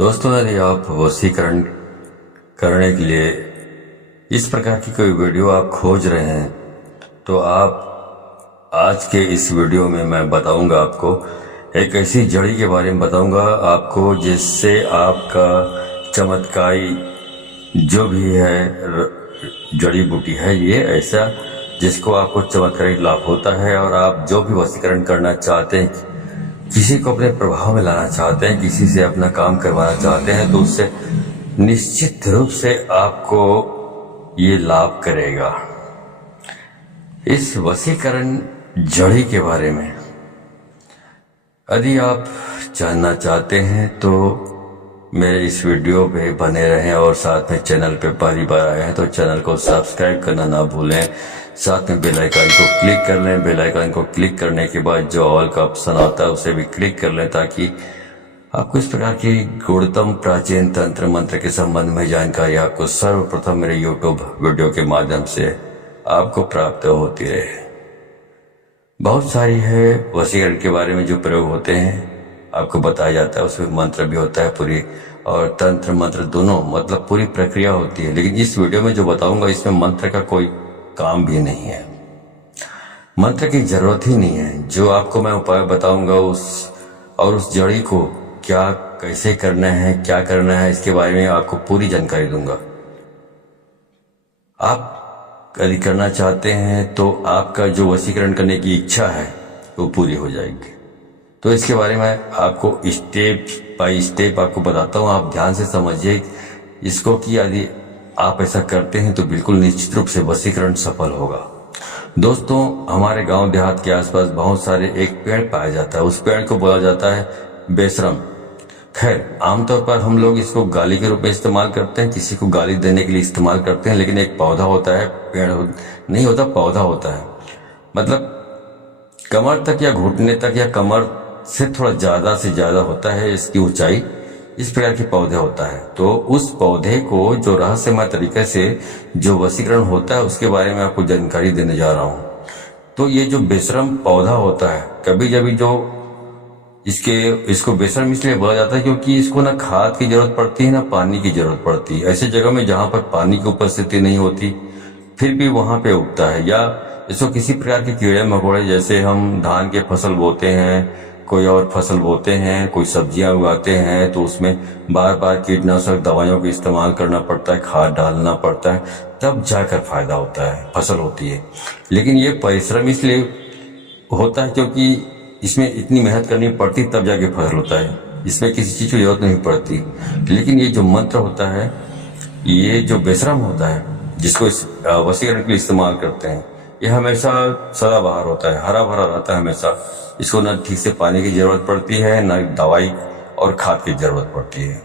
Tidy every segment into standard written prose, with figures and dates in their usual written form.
दोस्तों, यदि आप वशीकरण करने के लिए इस प्रकार की कोई वीडियो आप खोज रहे हैं तो आप आज के इस वीडियो में मैं बताऊंगा आपको एक ऐसी जड़ी के बारे में बताऊंगा आपको जिससे आपका चमत्कारी जो भी है जड़ी बूटी है ये ऐसा जिसको आपको चमत्कारी लाभ होता है। और आप जो भी वशीकरण करना चाहते हैं, किसी को अपने प्रभाव में लाना चाहते हैं, किसी से अपना काम करवाना चाहते हैं, तो उससे निश्चित रूप से आपको ये लाभ करेगा। इस वशीकरण जड़ी के बारे में यदि आप जानना चाहते हैं तो मेरे इस वीडियो पे बने रहें और साथ में चैनल पे पहली बार आए हैं तो चैनल को सब्सक्राइब करना ना भूलें। साथ में बेल आइकन को क्लिक कर लें। बेल आइकन को क्लिक करने के बाद जो ऑल का ऑप्शन आता है उसे भी क्लिक कर लें ताकि आपको इस प्रकार की गुणतम प्राचीन तंत्र मंत्र के संबंध में जानकारी आपको सर्वप्रथम मेरे यूट्यूब वीडियो के माध्यम से आपको प्राप्त होती रहे। बहुत सारी है वशीकरण के बारे में जो प्रयोग होते हैं आपको बताया जाता है, उसमें मंत्र भी होता है पूरी और तंत्र मंत्र दोनों, मतलब पूरी प्रक्रिया होती है। लेकिन इस वीडियो में जो बताऊंगा इसमें मंत्र का कोई काम भी नहीं है, मंत्र की जरूरत ही नहीं है। जो आपको मैं उपाय बताऊंगा उस जड़ी को क्या कैसे करना है, क्या करना है, इसके बारे में आपको पूरी जानकारी दूंगा। आप यदि करना चाहते हैं तो आपका जो वशीकरण करने की इच्छा है वो पूरी हो जाएगी। तो इसके बारे में आपको स्टेप बाय स्टेप आपको बताता हूँ, आप ध्यान से समझिए इसको कि यदि आप ऐसा करते हैं तो बिल्कुल निश्चित रूप से वशीकरण सफल होगा। दोस्तों, हमारे गांव देहात के आसपास बहुत सारे एक पेड़ पाया जाता है, उस पेड़ को बोला जाता है बेशरम। खैर, आमतौर पर हम लोग इसको गाली के रूप में इस्तेमाल करते हैं, किसी को गाली देने के लिए इस्तेमाल करते हैं। लेकिन एक पौधा होता है, पेड़ नहीं होता, पौधा होता है। मतलब कमर तक या घुटने तक या कमर से थोड़ा ज्यादा से ज्यादा होता है इसकी ऊंचाई, इस प्रकार के पौधे होता है। तो उस पौधे को जो रहस्यमय तरीके से जो वशीकरण होता है उसके बारे में आपको जानकारी देने जा रहा हूँ। तो ये जो बेशरम पौधा होता है, कभी कभी जो इसको बेशरम इसलिए बोला जाता है क्योंकि इसको ना खाद की जरूरत पड़ती है ना पानी की जरूरत पड़ती है। ऐसी जगह में जहां पर पानी की उपस्थिति नहीं होती फिर भी वहां पे उगता है। या इसको किसी प्रकार के कीड़े मकोड़े, जैसे हम धान के फसल बोते हैं, कोई और फसल बोते हैं, कोई सब्जियां उगाते हैं, तो उसमें बार बार कीटनाशक दवाइयों का इस्तेमाल करना पड़ता है, खाद डालना पड़ता है, तब जाकर फायदा होता है, फसल होती है। लेकिन ये परिश्रम इसलिए होता है क्योंकि इसमें इतनी मेहनत करनी पड़ती तब जाके फसल होता है, इसमें किसी चीज की जरूरत नहीं पड़ती। लेकिन ये जो मंत्र होता है, ये जो बेशरम होता है जिसको इस वशीकरण के लिए इस्तेमाल करते हैं, ये हमेशा सदाबहार होता है, हरा भरा रहता है हमेशा। इसको न ठीक से पानी की जरूरत पड़ती है, न दवाई और खाद की जरूरत पड़ती है।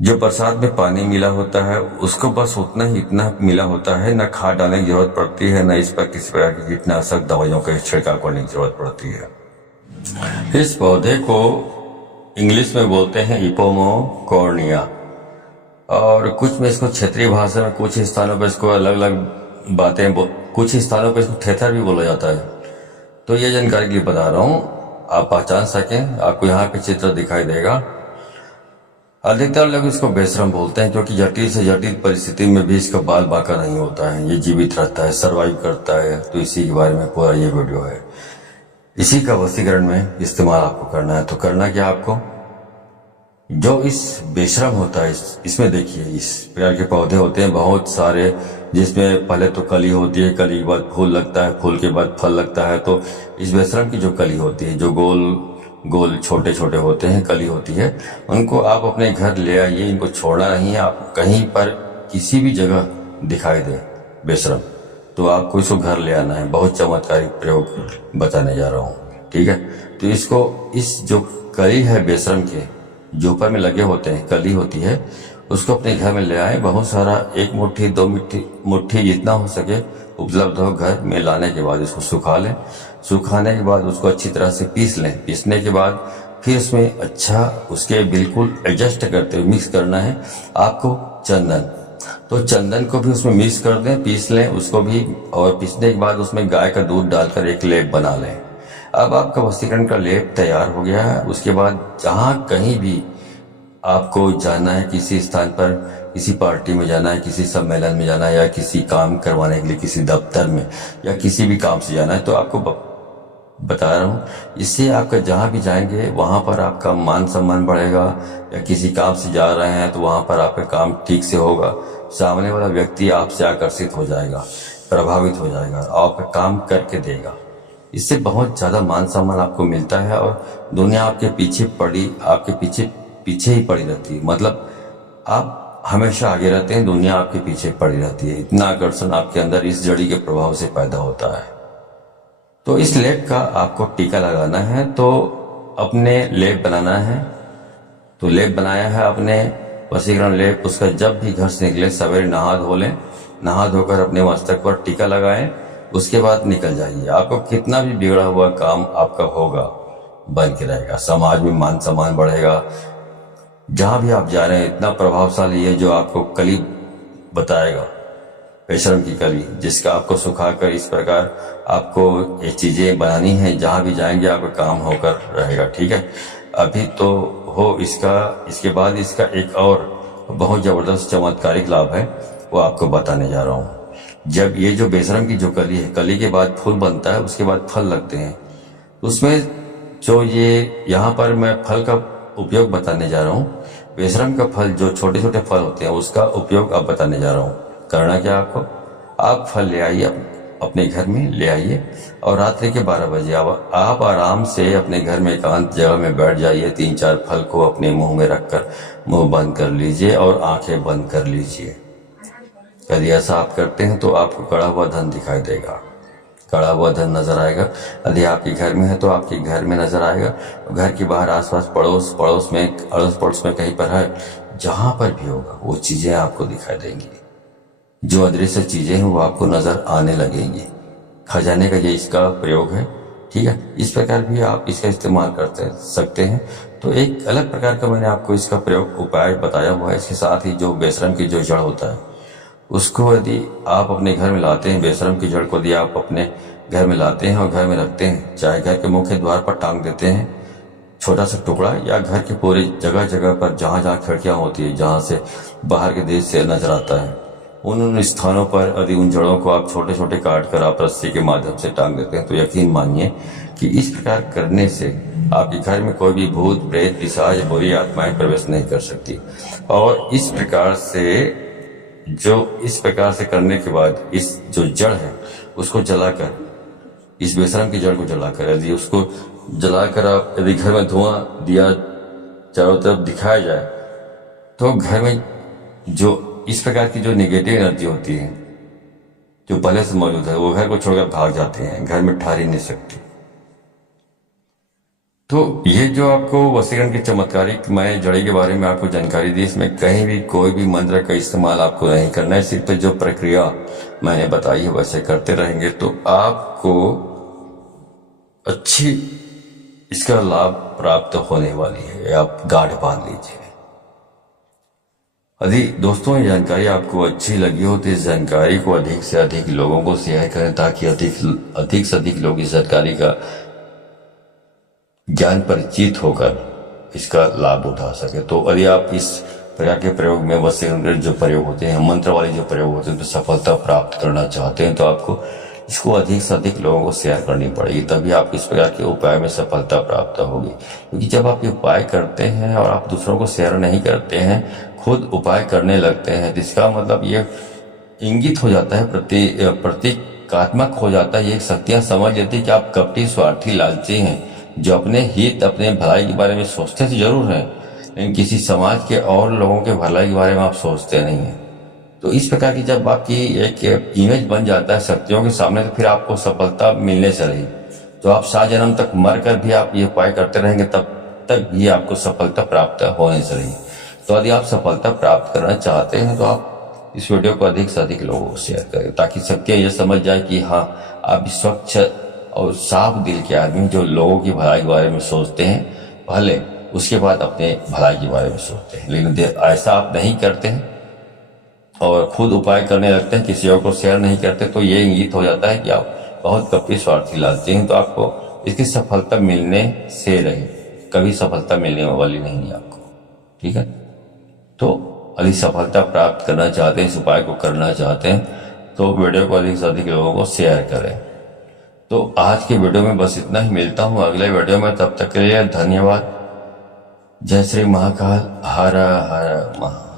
जो बरसात में पानी मिला होता है उसको बस उतना ही इतना मिला होता है, न खाद डालने की जरूरत पड़ती है, न इस पर किसी प्रकार की कीटनाशक दवाइयों का छिड़काव करने की जरूरत पड़ती है। इस पौधे को इंग्लिश में बोलते हैं इपोमोकॉर्निया, और कुछ में इसको क्षेत्रीय भाषा में कुछ स्थानों पर इसको अलग अलग बातें, कुछ स्थानों पर इसको थेथर भी बोला जाता है। तो ये जानकारी के लिए बता रहा हूँ, आप पहचान सकें। आपको यहाँ पे चित्र दिखाई देगा। अधिकतर लोग इसको बेशरम बोलते हैं क्योंकि जटिल से जटिल परिस्थिति में भी इसका बाल बांका नहीं होता है, ये जीवित रहता है, सरवाइव करता है। तो इसी के बारे में पूरा ये वीडियो है। इसी का वशीकरण में इस्तेमाल आपको करना है। तो करना क्या आपको, जो इस बेशरम होता है इसमें देखिए इस प्रकार के पौधे होते हैं बहुत सारे, जिसमें पहले तो कली होती है, कली के बाद फूल लगता है, फूल के बाद फल लगता है। तो इस बेशरम की जो कली होती है, जो गोल गोल छोटे छोटे होते हैं, कली होती है, उनको आप अपने घर ले आइए। इनको छोड़ना नहीं है, आप कहीं पर किसी भी जगह दिखाई दे बेशरम तो आपको इसको घर ले आना है। बहुत चमत्कारिक प्रयोग बताने जा रहा हूँ, ठीक है। तो इसको इस जो कली है बेशरम के जो ऊपर में लगे होते हैं, कली होती है, उसको अपने घर में ले आए। बहुत सारा, एक मुट्ठी दो मुट्ठी जितना हो सके उपलब्ध हो। घर में लाने के बाद इसको सुखा लें। सुखाने के बाद उसको अच्छी तरह से पीस लें। पीसने के बाद फिर उसमें अच्छा उसके बिल्कुल एडजस्ट करते हुए मिक्स करना है आपको चंदन। तो चंदन को भी उसमें मिक्स कर दें, पीस लें उसको भी, और पीसने के बाद उसमें गाय का दूध डालकर एक लेप बना लें। अब आपका वशीकरण का लेप तैयार हो गया है। उसके बाद जहाँ कहीं भी आपको जाना है किसी स्थान पर, किसी पार्टी में जाना है, किसी सम्मेलन में जाना है, या किसी काम करवाने के लिए किसी दफ्तर में या किसी भी काम से जाना है, तो आपको बता रहा हूँ, इससे आपका जहाँ भी जाएंगे वहाँ पर आपका मान सम्मान बढ़ेगा। या किसी काम से जा रहे हैं तो वहाँ पर आपका काम ठीक से होगा, सामने वाला व्यक्ति आपसे आकर्षित हो जाएगा, प्रभावित हो जाएगा, आपका काम करके देगा। इससे बहुत ज़्यादा मान सम्मान आपको मिलता है और दुनिया आपके पीछे ही पड़ी रहती है। मतलब आप हमेशा आगे रहते हैं, दुनिया आपके पीछे पड़ी रहती है। इतना आकर्षण आपके अंदर इस जड़ी के प्रभाव से पैदा होता है। तो इस लेप का आपको टीका लगाना है, तो अपने लेप बनाना है। तो लेप बनाया है आपने, वशीकरण लेप, उसका जब भी घर से निकले सवेरे नहा धो लें, नहा धोकर अपने मस्तक पर टीका लगाएं, उसके बाद निकल जाइए। आपको कितना भी बिगड़ा हुआ काम आपका होगा बन के रहेगा, समाज में मान सम्मान बढ़ेगा। जहां भी आप जा रहे हैं इतना प्रभावशाली है जो आपको कली बताएगा, बेशर्म की कली, जिसका आपको सुखाकर इस प्रकार आपको ये चीजें बनानी है, जहां भी जाएंगे आपका काम होकर रहेगा। ठीक है, अभी तो हो इसके बाद इसका एक और बहुत जबरदस्त चमत्कारिक लाभ है, वो आपको बताने जा रहा हूँ। जब ये जो बेशरम की जो कली है, कली के बाद फूल बनता है, उसके बाद फल लगते हैं, उसमें जो ये यहाँ पर मैं फल का उपयोग बताने जा रहा हूँ। बेशरम का फल, जो छोटे छोटे फल होते हैं, उसका उपयोग अब बताने जा रहा हूँ। करना क्या आपको, आप फल ले आइए, अपने घर में ले आइए, और रात्रि के 12 बजे आप आराम से अपने घर में एकांत जगह में बैठ जाइए। 3-4 फल को अपने मुंह में रखकर मुंह बंद कर लीजिए और आंखें बंद कर लीजिए। यदि ऐसा आप करते हैं तो आपको कड़ा हुआ धन दिखाई देगा, कड़ा हुआ धन नजर आएगा। यदि आपके घर में है तो आपके घर में नजर आएगा, घर के बाहर आसपास अड़ोस पड़ोस में कहीं पर है, जहां पर भी होगा वो चीजें आपको दिखाई देंगी। जो अदृश्य चीजें हैं वो आपको नजर आने लगेंगी। खजाने का ये इसका प्रयोग है। ठीक है, इस प्रकार भी आप इसका इस्तेमाल करते सकते हैं। तो एक अलग प्रकार का मैंने आपको इसका प्रयोग उपाय बताया हुआ है। इसके साथ ही जो बेशरम की जो जड़ होता है, उसको यदि आप अपने घर में लाते हैं, बेशरम की जड़ को यदि आप अपने घर में लाते हैं और घर में रखते हैं, चाहे घर के मुख्य द्वार पर टांग देते हैं छोटा सा टुकड़ा, या घर के पूरे जगह जगह पर जहां जहां खिड़कियां होती है, जहां से बाहर के देश से नजर आता है, उन स्थानों पर यदि उन जड़ों को आप छोटे छोटे काट कर आप रस्सी के माध्यम से टांग देते हैं, तो यकीन मानिए कि इस प्रकार करने से आपके घर में कोई भी भूत प्रेत पिशाच बुरी आत्माएं प्रवेश नहीं कर सकती। और इस प्रकार से करने के बाद इस जो जड़ है उसको जलाकर, इस बेशरम की जड़ को जलाकर, यदि उसको जलाकर आप यदि घर में धुआं दिया चारों तरफ दिखाया जाए, तो घर में जो इस प्रकार की जो निगेटिव एनर्जी होती है जो पहले से मौजूद है, वो घर को छोड़कर भाग जाते हैं, घर में ठहर ही नहीं सकती। तो ये जो आपको वशीकरण की चमत्कारिक मैं जड़ी के बारे में आपको जानकारी दी, इसमें कहीं भी कोई भी मंत्र का इस्तेमाल आपको नहीं करना है। सिर्फ जो प्रक्रिया मैंने बताई है वैसे करते रहेंगे तो आपको अच्छी इसका लाभ प्राप्त होने वाली है। आप गांठ बांध लीजिए। यदि दोस्तों ये जानकारी आपको अच्छी लगी हो तो इस जानकारी को अधिक से अधिक लोगों को शेयर करें, ताकि अधिक से अधिक लोग इस जानकारी का ज्ञान परिचित होकर इसका लाभ उठा सके। तो यदि आप इस प्रकार के प्रयोग में वशीकरण जो प्रयोग होते हैं, मंत्र वाले जो प्रयोग होते हैं, तो सफलता प्राप्त करना चाहते हैं तो आपको इसको अधिक से अधिक लोगों को शेयर करनी पड़ेगी, तभी आप इस प्रकार के उपाय में सफलता प्राप्त होगी। क्योंकि जब आप ये उपाय करते हैं और आप दूसरों को शेयर नहीं करते हैं, खुद उपाय करने लगते हैं, जिसका मतलब ये इंगित हो जाता है, प्रतीकात्मक हो जाता है, ये शक्तियां समझ लेती है कि आप कपटी, स्वार्थी, लालची हैं, जो अपने हित, अपने भलाई के बारे में सोचते तो जरूर हैं, लेकिन किसी समाज के और लोगों के भलाई के बारे में आप सोचते नहीं हैं। तो इस प्रकार की जब आपकी एक इमेज बन जाता है शक्तियों के सामने, तो फिर आपको सफलता मिलने से रही। तो आप 7 जन्म तक मरकर भी आप ये उपाय करते रहेंगे, तब तक भी आपको सफलता प्राप्त होने से रही। तो यदि आप सफलता प्राप्त करना चाहते हैं तो आप इस वीडियो को अधिक से अधिक लोगों को शेयर करें, ताकि शक्तियां ये समझ जाए कि हाँ, आप स्वच्छ और साफ दिल के आदमी जो लोगों की भलाई के बारे में सोचते हैं, पहले उसके बाद अपने भलाई के बारे में सोचते हैं। लेकिन ऐसा आप नहीं करते हैं और खुद उपाय करने लगते हैं, किसी और को शेयर नहीं करते, तो ये इंगित हो जाता है कि आप बहुत कपटी, स्वार्थी, लालची हैं। तो आपको इसकी सफलता मिलने से रही, कभी सफलता मिलने वाली नहीं है आपको। ठीक है। तो अधिक सफलता प्राप्त करना चाहते हैं, इस उपाय को करना चाहते हैं, तो वीडियो को अधिक से अधिक लोगों को शेयर करें। तो आज की वीडियो में बस इतना ही, मिलता हूं अगले वीडियो में, तब तक के लिए धन्यवाद। जय श्री महाकाल, हर हर महा।